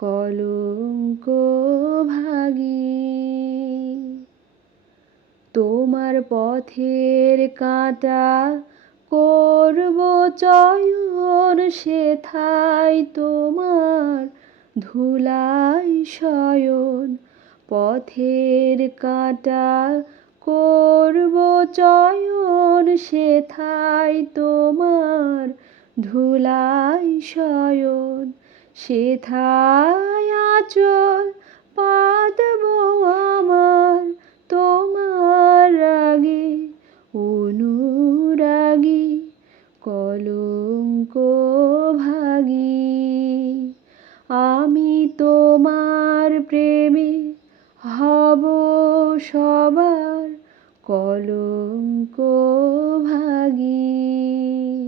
কলঙ্ক ভাগী। তোমার পথের কাঁটা করব চয়ন সেথায় তোমার ধুলাই শয়ন। পথের কাঁটা করব চয়ন সেথায় তোমার ধুলাই শয়ন। সেথায় আচল পাতব আমার তোমার রাগে অনুরাগী কলঙ্ক ভাগী। আমি তোমার প্রেমে হব সবার কলঙ্ক ভাগী।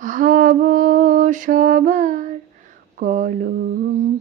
হব সবার কলঙ্ক।